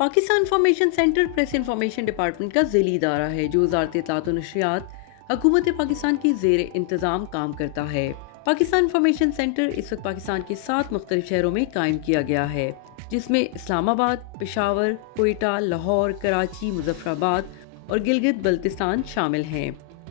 Pakistan information centre press information department का ज़ेली इदारा है जो वज़ारत इत्तलात व नशरियात हुकूमत पाकिस्तान की ज़ेर इंतज़ाम काम करता है। पाकिस्तान इंफॉर्मेशन सेंटर इस वक्त पाकिस्तान के 7 मुख्तलिफ शहरों में कायम किया गया है, जिसमें इस्लामाबाद, पेशावर, कोयटा, लाहौर, कराची, मुजफ्फराबाद और गिलगित बल्तिस्तान शामिल हैं।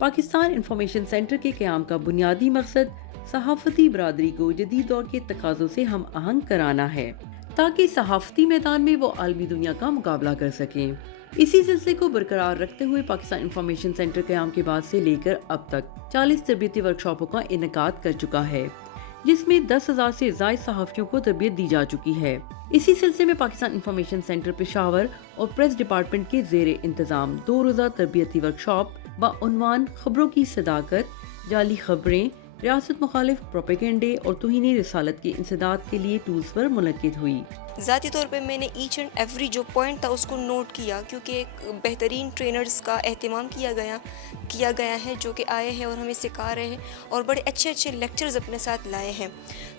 पाकिस्तान इंफॉर्मेशन सेंटर के क़याम का बुनियादी मकसद सहाफ़ती बरादरी को जदीद दौर के तकाज़ों से हम आहंग कराना है ताकि सहाफ़ती मैदान में वो आलमी दुनिया का मुकाबला कर सकें। इसी सिलसिले को बरकरार रखते हुए पाकिस्तान इंफॉर्मेशन सेंटर क़याम के बाद से लेकर अब तक 40 तरबियती वर्कशॉपों का इनेकाद कर चुका है, जिसमें 10,000 से ज़ायद सहाफ़ियों को तरबियत दी जा चुकी है। इसी सिलसिले में पाकिस्तान इंफॉर्मेशन सेंटर पेशावर और प्रेस डिपार्टमेंट के ज़ेर इंतज़ाम 2 रोज़ा तरबियती वर्कशॉप बउनवान खबरों की सदाकत, जाली खबरें, रियासत मुखालिफ प्रोपेगेंडे और तौहीन रिसालत की इंसदाद के लिए टूल्स पर मुनक्किद हुई। ज़ाती तौर पे मैंने ईच एंड एवरी जो पॉइंट था उसको नोट किया, क्योंकि एक बेहतरीन ट्रेनर्स का एहतमाम किया गया है जो कि आए हैं और हमें सिखा रहे हैं और बड़े अच्छे अच्छे लेक्चर्स अपने साथ लाए हैं।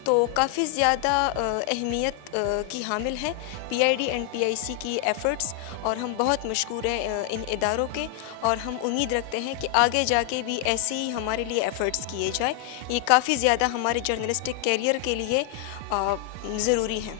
तो काफ़ी ज़्यादा अहमियत की हामिल है PID एंड PIC की एफ़र्ट्स, और हम बहुत मशकूर हैं इन इदारों के, और हम उम्मीद रखते हैं कि आगे जाके भी ऐसे ही हमारे लिए एफ़र्ट्स किए जाए। ये काफ़ी ज़्यादा हमारे जर्नलिस्टिक कैरियर के लिए ज़रूरी हैं।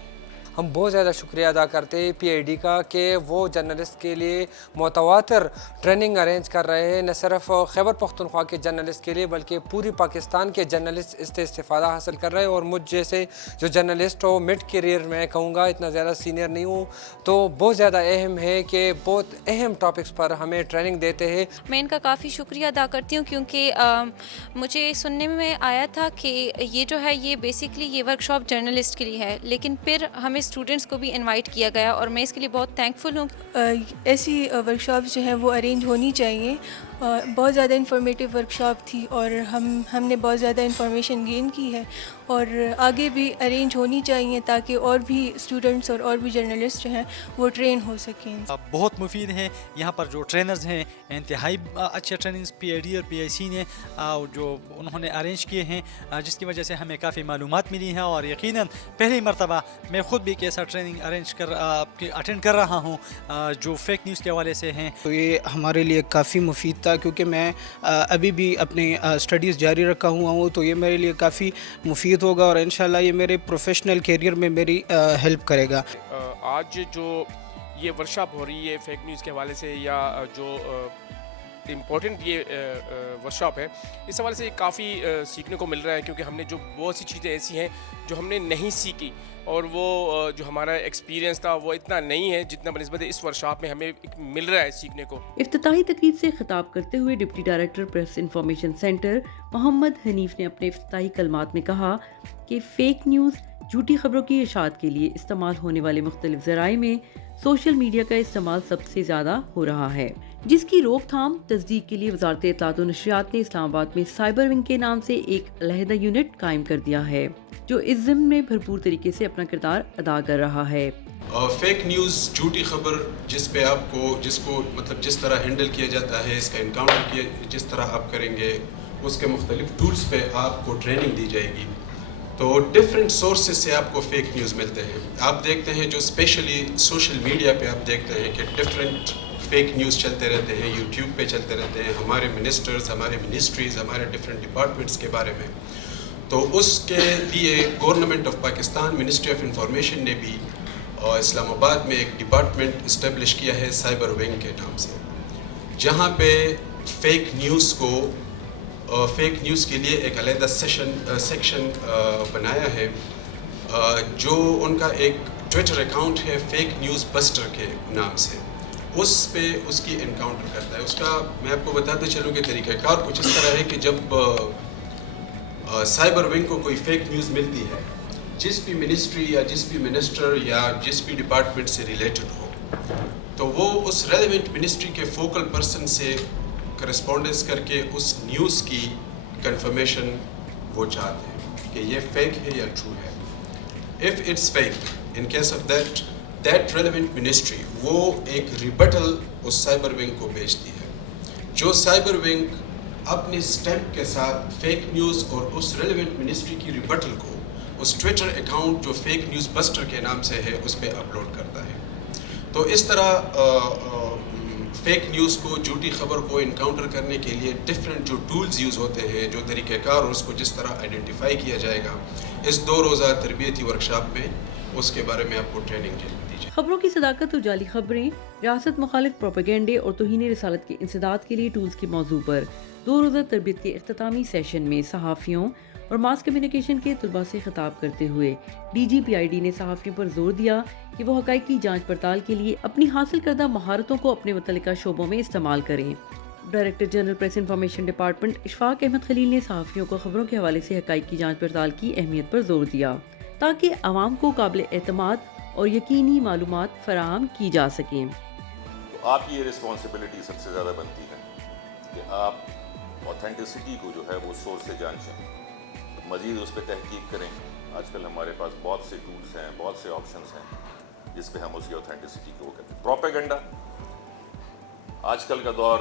हम बहुत ज़्यादा शुक्रिया अदा करते हैं PID का कि वो जर्नलिस्ट के लिए मुतवातिर ट्रेनिंग अरेंज कर रहे हैं, न सिर्फ खैबर पख्तूनख्वा के जर्नलिस्ट के लिए बल्कि पूरी पाकिस्तान के जर्नलिस्ट इससे इस्तिफ़ादा हासिल कर रहे हैं। और मुझ जैसे जो जर्नलिस्ट हो मिड करियर में कहूँगा, इतना ज़्यादा सीनियर नहीं हूँ, तो बहुत ज़्यादा अहम है कि बहुत अहम टॉपिक्स पर हमें ट्रेनिंग देते हैं। मैं इनका काफ़ी शुक्रिया अदा करती हूँ, क्योंकि मुझे सुनने में आया था कि ये जो है ये बेसिकली ये वर्कशॉप जर्नलिस्ट के लिए है, लेकिन फिर हमें स्टूडेंट्स को भी इनवाइट किया गया और मैं इसके लिए बहुत थैंकफुल हूँ। ऐसी वर्कशॉप्स जो हैं वो अरेंज होनी चाहिए। बहुत ज़्यादा इंफॉर्मेटिव वर्कशॉप थी और हमने बहुत ज़्यादा इंफॉर्मेशन गेन की है और आगे भी अरेंज होनी चाहिए ताकि और भी स्टूडेंट्स और भी जर्नलिस्ट जो हैं वो ट्रेन हो सकें। बहुत मुफीद हैं यहाँ पर जो ट्रेनर्स हैं, इंतहाई अच्छे ट्रेनिंग्स PID और PIC ने जो उन्होंने अरेंज किए हैं, जिसकी वजह से हमें काफ़ी मालूमात मिली हैं। और यकीनन पहली मरतबा मैं ख़ुद भी एक ऐसा ट्रेनिंग अटेंड कर रहा हूँ जो फेक न्यूज़ के हवाले से हैं। तो ये हमारे लिए काफ़ी मुफीद था, क्योंकि मैं अभी भी अपनी स्टडीज़ जारी रखा हुआ हूँ, तो ये मेरे लिए काफ़ी मुफीद होगा और इंशाल्लाह ये मेरे प्रोफेशनल कैरियर में मेरी हेल्प करेगा। आज जो ये वर्कशॉप हो रही है फेक न्यूज़ के हवाले से, या जो इम्पोर्टेंट ये वर्कशॉप है, इस हवाले से काफ़ी सीखने को मिल रहा है, क्योंकि हमने जो बहुत सी चीज़ें ऐसी हैं जो हमने नहीं सीखी, और वो जो हमारा एक्सपीरियंस था वो इतना नहीं है जितना बनिस्बत इस वर्कशॉप में हमें मिल रहा है सीखने को। इफ्तिताही तकरीब से खिताब करते हुए deputy director press information centre Mohammad Hanif ने अपने इफ्तिताही कलमात में कहा कि फेक न्यूज़, झूठी खबरों की इशाअत के लिए इस्तेमाल होने वाले मुख्तलिफ ज़राए में सोशल मीडिया का इस्तेमाल सबसे ज़्यादा हो रहा है, जिसकी रोकथाम तस्दीक के लिए वज़ारत इत्तलात व नशरियात ने इस्लामाबाद में साइबर विंग के नाम से एक अलहदा यूनिट कायम कर दिया है, जो इस ज़िम्न में भरपूर तरीके से अपना किरदार अदा कर रहा है। फेक न्यूज़, झूठी खबर जिसको मतलब जिस तरह हैंडल किया जाता है, इसका इनकाउंटर किया जिस तरह आप करेंगे, उसके मुख्तलिफ टूल्स पे आपको ट्रेनिंग दी जाएगी। तो डिफरेंट सोर्सेज से आपको फेक न्यूज़ मिलते हैं। आप देखते हैं जो स्पेशली सोशल मीडिया पे आप देखते हैं कि डिफरेंट फेक न्यूज़ चलते रहते हैं, यूट्यूब पे चलते रहते हैं, हमारे मिनिस्टर्स, हमारे मिनिस्ट्रीज़, हमारे डिफरेंट डिपार्टमेंट्स के बारे में। तो उसके लिए government of Pakistan, ministry of information ने भी इस्लामाबाद में एक डिपार्टमेंट इस्टेब्लिश किया है साइबर विंग के नाम से, जहाँ पे फेक न्यूज़ के लिए एक अलग सेक्शन बनाया है, जो उनका एक ट्विटर अकाउंट है फेक न्यूज़ बस्टर के नाम से, उस पे उसकी इनकाउंटर करता है। उसका मैं आपको बताते चलूँ कि तरीक़ाकार कुछ इस तरह है कि जब साइबर विंग को कोई फेक न्यूज़ मिलती है, जिस भी मिनिस्ट्री या जिस भी मिनिस्टर या जिस भी डिपार्टमेंट से रिलेटेड हो, तो वो उस रेलेवेंट मिनिस्ट्री के फोकल पर्सन से करस्पॉन्डेंस करके उस न्यूज़ की कंफर्मेशन वो चाहते हैं कि ये फेक है या ट्रू है। If it's fake, in case of that relevant ministry, वो एक रिबटल उस साइबर विंग को भेजती है, जो साइबर विंग अपने स्टैम्प के साथ फेक न्यूज़ और उस रेलेवेंट मिनिस्ट्री की रिबटल को उस ट्विटर अकाउंट जो फेक न्यूज़ बस्टर के नाम से है उस पर अपलोड करता है। تو اس طرح فیک نیوز کو، جھوٹی خبر کو انکاؤنٹر کرنے کے لیے ڈفرینٹ جو ٹولز یوز ہوتے ہیں، جو طریقہ کار، اس کو جس طرح آئیڈینٹیفائی کیا جائے گا اس 2 روزہ تربیتی ورکشاپ میں، اس کے بارے میں آپ کو ٹریننگ دی جائے. خبروں کی صداقت اور جعلی خبریں، ریاست مخالف پروپیگنڈے اور توہین رسالت کے انسداد کے لیے ٹولز کے موضوع پر 2 روزہ تربیت کے اختتامی سیشن میں صحافیوں اور ماس کمیونیکیشن کے طلباء سے خطاب کرتے ہوئے D G P I D نے صحافیوں پر زور دیا کہ وہ حقائق کی جانچ پڑتال کے لیے اپنی حاصل کردہ مہارتوں کو اپنے متعلقہ شعبوں میں استعمال کریں. Director general press information department Ashfaq Ahmed Khalil نے صحافیوں کو خبروں کے حوالے سے حقائق کی جانچ پڑتال کی اہمیت پر زور دیا تاکہ عوام کو قابل اعتماد اور یقینی معلومات فراہم کی جا سکیں. تو آپ کی یہ رسپانسبلٹی سب سے زیادہ بنتی ہے کہ آپ اوتھینٹسٹی کو جو ہے وہ سورس سے جانچیں، مزید اس پہ تحقیق کریں. آج کل ہمارے پاس بہت سے ٹولز ہیں، بہت سے آپشنز ہیں جس پہ ہم اس کی اوتھینٹسٹی کو کریں. پروپیگنڈا آج کل کا دور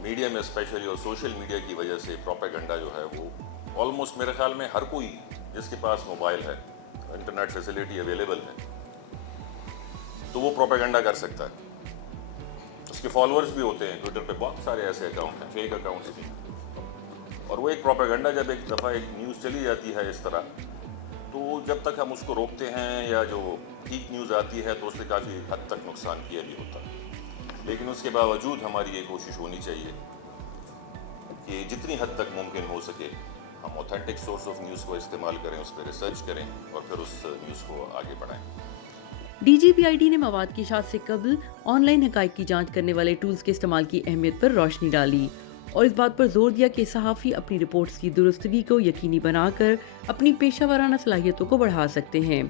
میڈیا میں اسپیشلی اور سوشل میڈیا کی وجہ سے پروپیگنڈا جو ہے وہ آلموسٹ میرے خیال میں ہر کوئی جس کے پاس موبائل ہے، انٹرنیٹ فیسلٹی اویلیبل ہے، تو وہ پروپیگنڈا کر سکتا ہے. اس کے فالوورز بھی ہوتے ہیں، ٹویٹر پہ بہت سارے ایسے اکاؤنٹ ہیں، فیک اکاؤنٹس بھی. اور وہ ایک پروپیگنڈا جب ایک دفعہ ایک نیوز چلی جاتی ہے اس طرح، تو جب تک ہم اس کو روکتے ہیں یا جو ٹھیک نیوز آتی ہے تو اس سے کافی حد تک نقصان کیا بھی ہوتا ہے. لیکن اس کے باوجود ہماری یہ کوشش ہونی چاہیے کہ جتنی حد تک ممکن ہو سکے ہم اوتھینٹک سورس آف نیوز کو استعمال کریں، اس پہ ریسرچ کریں اور پھر اس نیوز کو آگے بڑھائیں. D G P I D نے مواد کی اشاعت سے قبل آن لائن حقائق کی جانچ کرنے والے ٹولز کے استعمال کی اہمیت پر روشنی ڈالی اور اس بات پر زور دیا کہ صحافی اپنی رپورٹس کی درستگی کو یقینی بنا کر اپنی پیشہ ورانہ صلاحیتوں کو بڑھا سکتے ہیں.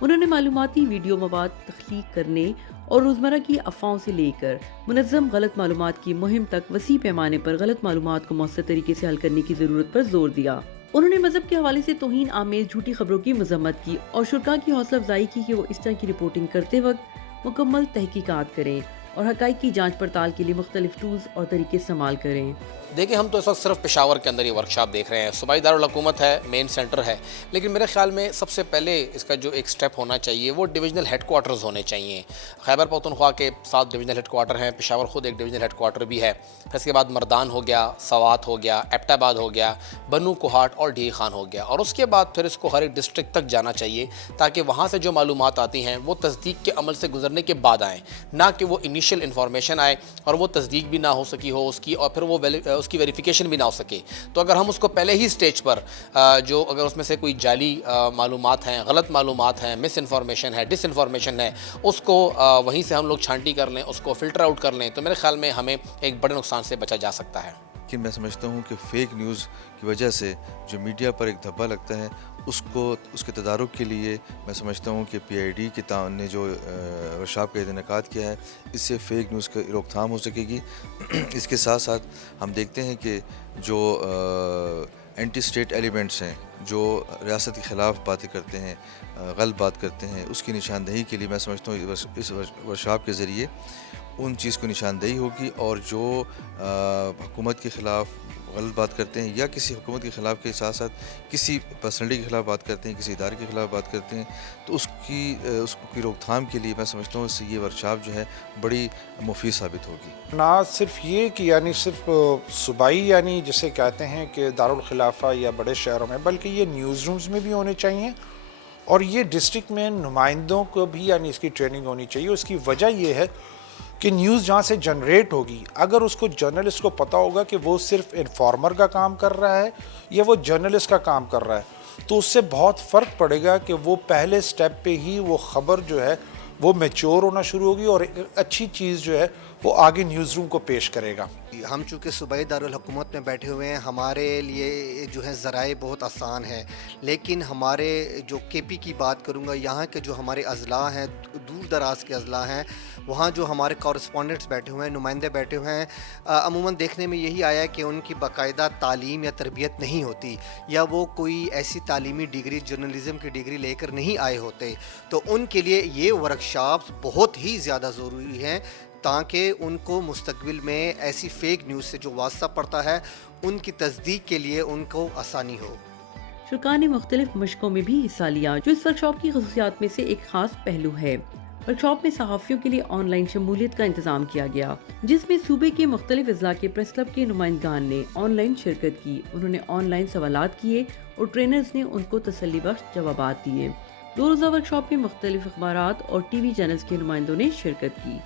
انہوں نے معلوماتی ویڈیو مواد تخلیق کرنے اور روزمرہ کی افواہوں سے لے کر منظم غلط معلومات کی مہم تک وسیع پیمانے پر غلط معلومات کو مؤثر طریقے سے حل کرنے کی ضرورت پر زور دیا. انہوں نے مذہب کے حوالے سے توہین آمیز جھوٹی خبروں کی مذمت کی اور شرکاء کی حوصلہ افزائی کی کہ وہ اس طرح کی رپورٹنگ کرتے وقت مکمل تحقیقات کریں اور حقائق کی جانچ پڑتال کے لیے مختلف ٹولز اور طریقے استعمال کریں. دیکھیں ہم تو اس وقت صرف پشاور کے اندر یہ ورکشاپ دیکھ رہے ہیں. صوبائی دارالحکومت ہے، مین سینٹر ہے، لیکن میرے خیال میں سب سے پہلے اس کا جو ایک سٹیپ ہونا چاہیے وہ ڈویژنل ہیڈ کوارٹرز ہونے چاہیے. خیبر پختونخوا کے 7 ڈویژنل ہیڈ کوارٹر ہیں، پشاور خود ایک ڈویژنل ہیڈ کوارٹر بھی ہے. پھر اس کے بعد مردان ہو گیا، سوات ہو گیا، ایبٹ آباد ہو گیا، بنو کوہاٹ اور ڈھی خان ہو گیا. اور اس کے بعد پھر اس کو ہر ایک ڈسٹرکٹ تک جانا چاہیے تاکہ وہاں سے جو معلومات آتی ہیں وہ تصدیق کے عمل سے گزرنے کے بعد آئیں، نہ کہ وہ انیشیل انفارمیشن آئے اور وہ تصدیق بھی نہ ہو سکی ہو اس کی، اور پھر وہ اس کی ویریفیکیشن بھی نہ ہو سکے. تو اگر ہم اس کو پہلے ہی سٹیج پر جو اگر اس میں سے کوئی جعلی معلومات ہیں، غلط معلومات ہیں، مس انفارمیشن ہے، ڈس انفارمیشن ہے، اس کو وہیں سے ہم لوگ چھانٹی کر لیں، اس کو فلٹر آؤٹ کر لیں، تو میرے خیال میں ہمیں ایک بڑے نقصان سے بچا جا سکتا ہے. کہ میں سمجھتا ہوں کہ فیک نیوز کی وجہ سے جو میڈیا پر ایک دھبا لگتا ہے اس کے تدارک کے لیے میں سمجھتا ہوں کہ پی آئی ڈی کی نے جو ورکشاپ کا انعقاد کیا ہے اس سے فیک نیوز کی روک تھام ہو سکے گی. اس کے ساتھ ساتھ ہم دیکھتے ہیں کہ جو اینٹی اسٹیٹ ایلیمنٹس ہیں جو ریاست کے خلاف باتیں کرتے ہیں، غلط بات کرتے ہیں، اس کی نشاندہی کے لیے میں سمجھتا ہوں اس ورکشاپ کے ذریعے ان چیز کو نشاندہی ہوگی، اور جو حکومت کے خلاف غلط بات کرتے ہیں یا کسی حکومت کے خلاف کے ساتھ ساتھ کسی پرسنلٹی کے خلاف بات کرتے ہیں، کسی ادارے کے خلاف بات کرتے ہیں، تو اس کی روک تھام کے لیے میں سمجھتا ہوں اس سے یہ ورکشاپ جو ہے بڑی مفید ثابت ہوگی. نہ صرف یہ کہ یعنی صرف صوبائی یعنی جسے کہتے ہیں کہ دارالخلافہ یا بڑے شہروں میں، بلکہ یہ نیوز رومز میں بھی ہونے چاہیے اور یہ ڈسٹرکٹ میں نمائندوں کو بھی یعنی اس کی ٹریننگ ہونی چاہیے. اس کی وجہ یہ ہے کہ نیوز جہاں سے جنریٹ ہوگی، اگر اس کو جرنلسٹ کو پتہ ہوگا کہ وہ صرف انفارمر کا کام کر رہا ہے یا وہ جرنلسٹ کا کام کر رہا ہے، تو اس سے بہت فرق پڑے گا کہ وہ پہلے سٹیپ پہ ہی وہ خبر جو ہے وہ میچور ہونا شروع ہوگی اور ایک اچھی چیز جو ہے وہ آگے نیوز روم کو پیش کرے گا. ہم چونکہ صوبائی دارالحکومت میں بیٹھے ہوئے ہیں، ہمارے لیے جو ہے ذرائع بہت آسان ہے، لیکن ہمارے جو کے پی کی بات کروں گا، یہاں کے جو ہمارے اضلاع ہیں، دور دراز کے اضلاع ہیں، وہاں جو ہمارے کورسپونڈنٹس بیٹھے ہوئے ہیں، نمائندے بیٹھے ہوئے ہیں، عموماً دیکھنے میں یہی آیا ہے کہ ان کی باقاعدہ تعلیم یا تربیت نہیں ہوتی، یا وہ کوئی ایسی تعلیمی ڈگری، جرنلزم کی ڈگری لے کر نہیں آئے ہوتے. تو ان کے لیے یہ ورکشاپس بہت ہی زیادہ ضروری ہیں تاکہ ان کو مستقبل میں ایسی فیک نیوز سے جو واسطہ پڑتا ہے ان کی تصدیق کے لیے ان کو آسانی ہو. شرکاء نے مختلف مشقوں میں بھی حصہ لیا جو اس ورکشاپ کی خصوصیات میں سے ایک خاص پہلو ہے. वर्कशॉप में सहाफ़ियों के लिए ऑनलाइन शमूलियत का इंतजाम किया गया, जिसमें सूबे के मुख्तलिफ अज़ला के प्रेस क्लब के नुमाइंदगान ने ऑनलाइन शिरकत की। उन्होंने ऑनलाइन सवालात किए और ट्रेनर्स ने उनको तसल्ली बख्श जवाबात दिए। 2 रोज़ा वर्कशॉप में मुख्तलिफ अखबारात और TV चैनल्स के नुमाइंदों ने शिरकत की।